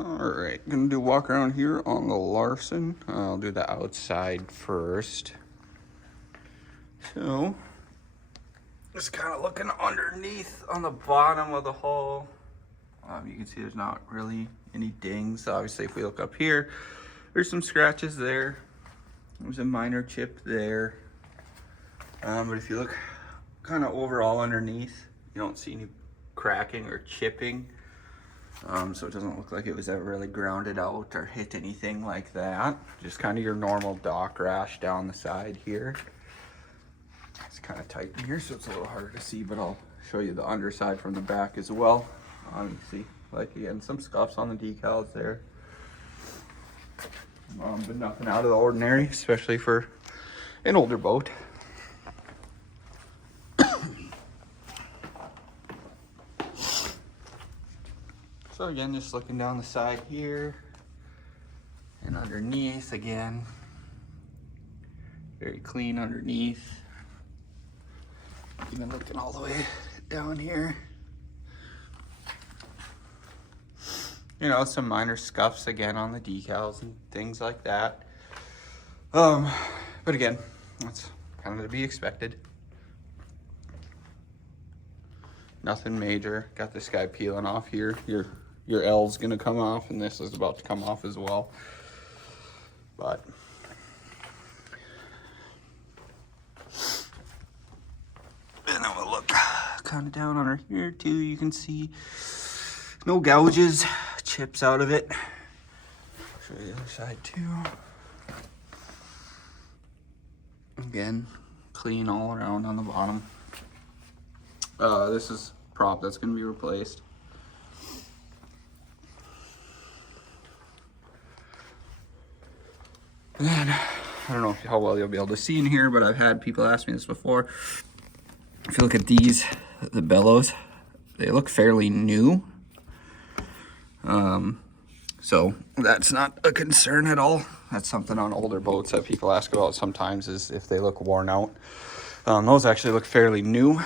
Alright, gonna do a walk around here on the Larson. I'll do the outside first. So, just kind of looking underneath on the bottom of the hull. You can see there's not really any dings. Obviously, if we look up here, there's some scratches there. There's a minor chip there. But if you look kind of overall underneath, you don't see any cracking or chipping. So it doesn't look like it was ever really grounded out or hit anything like that. Just kind of your normal dock rash down the side here. It's kind of tight in here, so it's a little harder to see, but I'll show you the underside from the back as well. You see, like again, some scuffs on the decals there. But nothing out of the ordinary, especially for an older boat. So again, just looking down the side here and underneath again, very clean underneath. Even looking all the way down here. You know, some minor scuffs again on the decals and things like that. But again, that's kind of to be expected. Nothing major. Got this guy peeling off here. Your L's gonna come off, and this is about to come off as well. But and then we'll look kind of down under here too. You can see no gouges, chips out of it. Show you the other side too. Again, clean all around on the bottom. This is prop that's gonna be replaced. And then, I don't know how well you'll be able to see in here, but I've had people ask me this before. If you look at these, the bellows, they look fairly new. So that's not a concern at all. That's something on older boats that people ask about sometimes, is if they look worn out. Those actually look fairly new.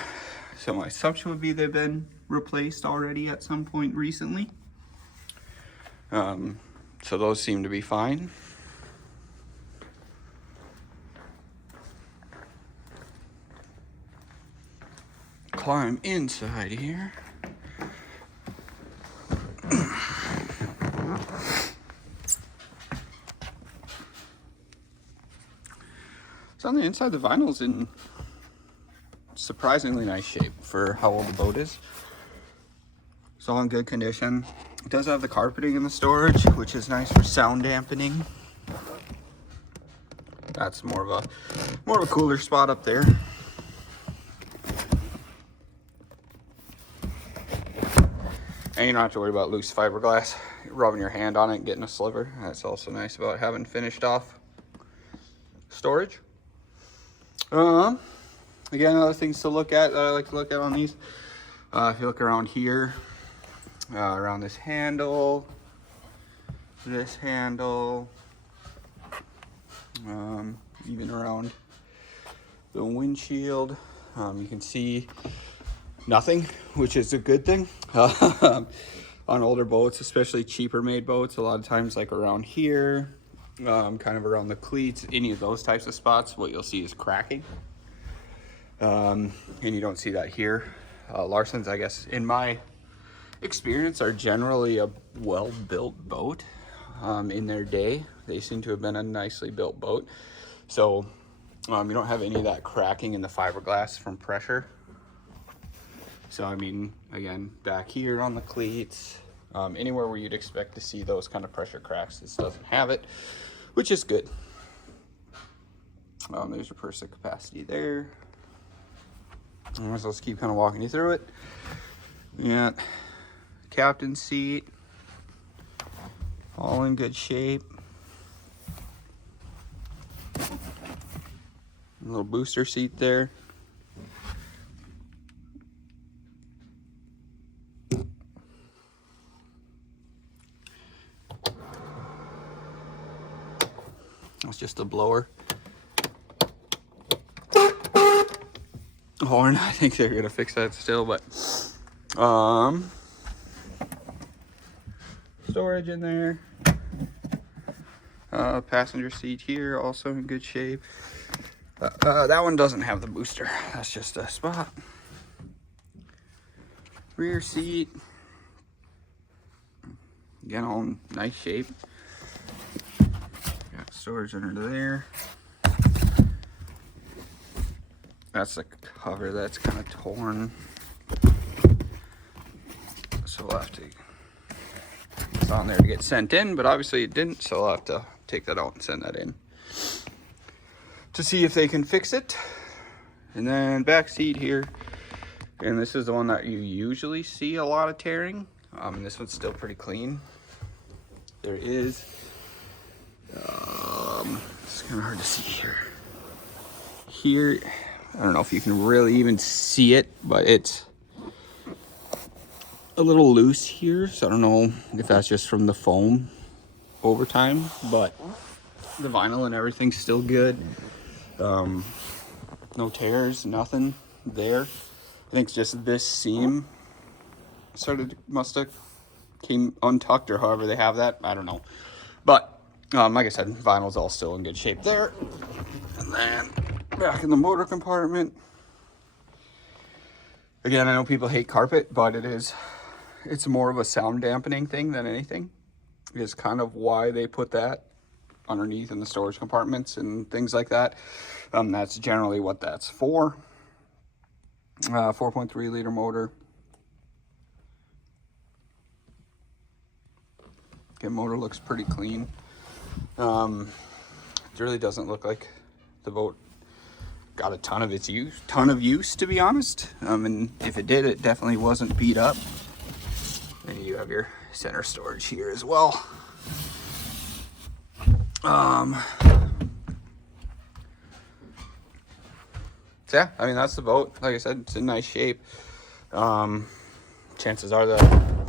So my assumption would be they've been replaced already at some point recently. So those seem to be fine. Climb inside here. So on the inside, the vinyl's in surprisingly nice shape for how old the boat is. It's all in good condition. It does have the carpeting in the storage, which is nice for sound dampening. That's more of a cooler spot up there. And you don't have to worry about loose fiberglass, rubbing your hand on it and getting a sliver. That's also nice about having finished off storage. Again, other things to look at that I like to look at on these. If you look around here, around this handle, even around the windshield, you can see nothing, which is a good thing. On older boats, especially cheaper made boats, a lot of times like around here, kind of around the cleats, any of those types of spots, what you'll see is cracking. And you don't see that here. Larson's, I guess, in my experience, are generally a well-built boat. In their day, they seem to have been a nicely built boat. So you don't have any of that cracking in the fiberglass from pressure. So, I mean, again, back here on the cleats, anywhere where you'd expect to see those kind of pressure cracks, this doesn't have it, which is good. There's your purse capacity there. So let's keep kind of walking you through it. Yeah, captain's seat, all in good shape. A little booster seat there. It's just a blower. Horn, I think they're gonna fix that still, but storage in there. Passenger seat here, also in good shape. That one doesn't have the booster. That's just a spot. Rear seat. Again, all in nice shape. Got storage under there. That's the cover that's kind of torn. So we'll have to, it's on there to get sent in, but obviously it didn't, so I'll have to take that out and send that in to see if they can fix it. And then back seat here, and this is the one that you usually see a lot of tearing. And this one's still pretty clean. There is, it's kind of hard to see here. Here, I don't know if you can really even see it, but it's a little loose here. So I don't know if that's just from the foam over time, but the vinyl and everything's still good. No tears, nothing there. I think it's just this seam must have came untucked, or however they have that. I don't know. But like I said, vinyl's all still in good shape there. And then back in the motor compartment. Again, I know people hate carpet, but it's more of a sound dampening thing than anything. Is kind of why they put that underneath in the storage compartments and things like that. That's generally what that's for. 4.3 liter motor. Okay, motor looks pretty clean. It really doesn't look like the boat got a ton of use, to be honest. And if it did, it definitely wasn't beat up. And you have your center storage here as well. So yeah, I mean, that's the boat. Like I said, it's in nice shape. Chances are the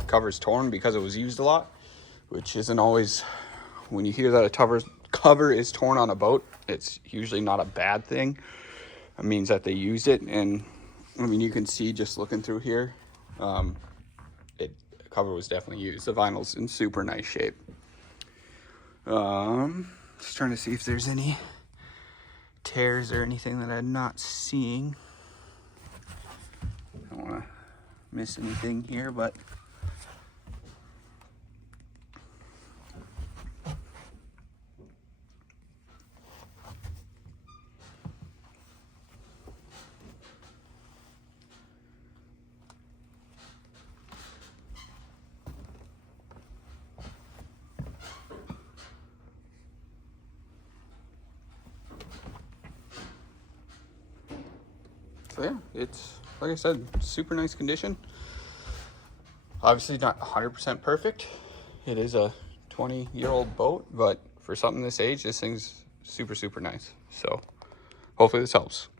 cover's torn because it was used a lot, which isn't always, when you hear that a cover is torn on a boat, it's usually not a bad thing. It means that they used it. And I mean, you can see just looking through here, the cover was definitely used. The vinyl's in super nice shape. Just trying to see if there's any tears or anything that I'm not seeing. I don't want to miss anything here, but so yeah, it's, like I said, super nice condition. Obviously not 100% perfect. It is a 20-year-old boat, but for something this age, this thing's super, super nice. So hopefully this helps.